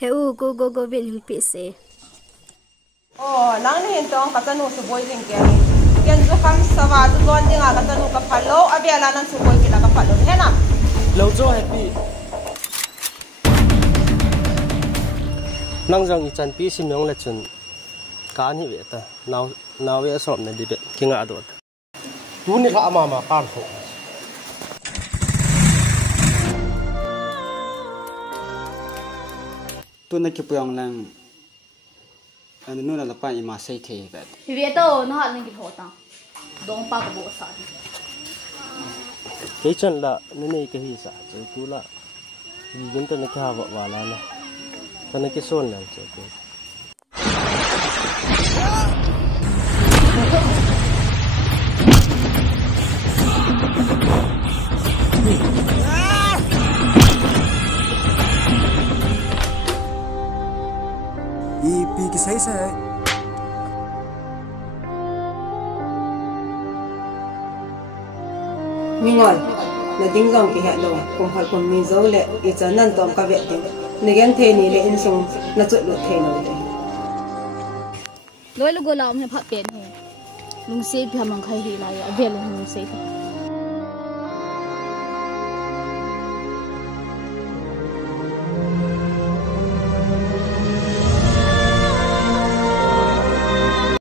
Heu go bin him pise. Oh, nang ni hintong katanu su boy ding ken zu kam sawa zu don ding aga katanu ka phalo abela nan su boy kila ka phalo hena lo jo happy nang jang I chan pi sim yong le chun ka ni ve ta naw we som ne di be kinga do tu ni ka ama ma kan ho tu na ki puyong lang anu nu la pa I ma sei the ba Vì to nó hạt lên cái thổ ta, đông pa cái bộ sạt. cái chân là nên này cái gì sao rồi cú là vì chúng tôi nó cái hava vào là nó cho nên cái son này rồi cái I pi ki sei sai mi ngol na ding dong ki ha lo kum hal kum mi zo le I chan nan tom ka ve te ni gen the ni le in sung na chu lu the no le Lối lúc gọi là ông nhập phát biển thôi, lùng xe bị hầm khai hi lại, về là lùng xe thôi.